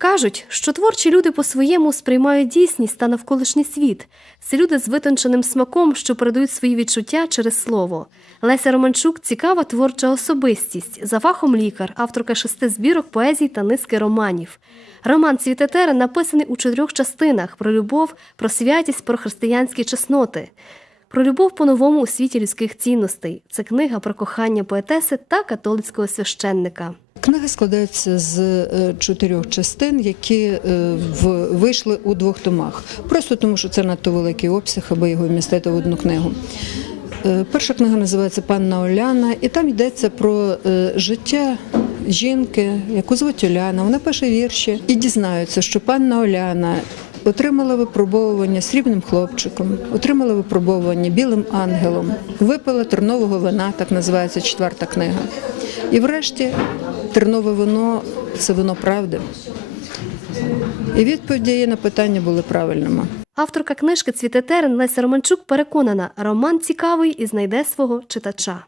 Кажуть, що творчі люди по-своєму сприймають дійсність та навколишній світ. Це люди з витонченим смаком, що передають свої відчуття через слово. Леся Романчук цікава творча особистість. За фахом лікар, авторка шести збірок поезій та низки романів. Роман Цвітетера написаний у чотирьох частинах про любов, про святість, про християнські чесноти. Про любов по-новому у світі людських цінностей. Це книга про кохання поетеси та католицького священника. Книга складається з е, чотирьох частин, які е, вийшли у двох томах. Просто тому, що це надто великий обсяг, аби його вмістити в одну книгу. Е, Перша книга називається Панна Оляна, і там йдеться про життя жінки, яку звуть Оляна. Вона пише вірші і дізнаються, що панна Оляна отримала випробовування срібним хлопчиком, отримала випробовування білим ангелом, випила тернового вина, так називається четверта книга. І врешті тернове вино це вино правди. І відповіді її на питання були правильними. Авторка книжки Цвітетерен Леся Романчук переконана, роман цікавий і знайде свого читача.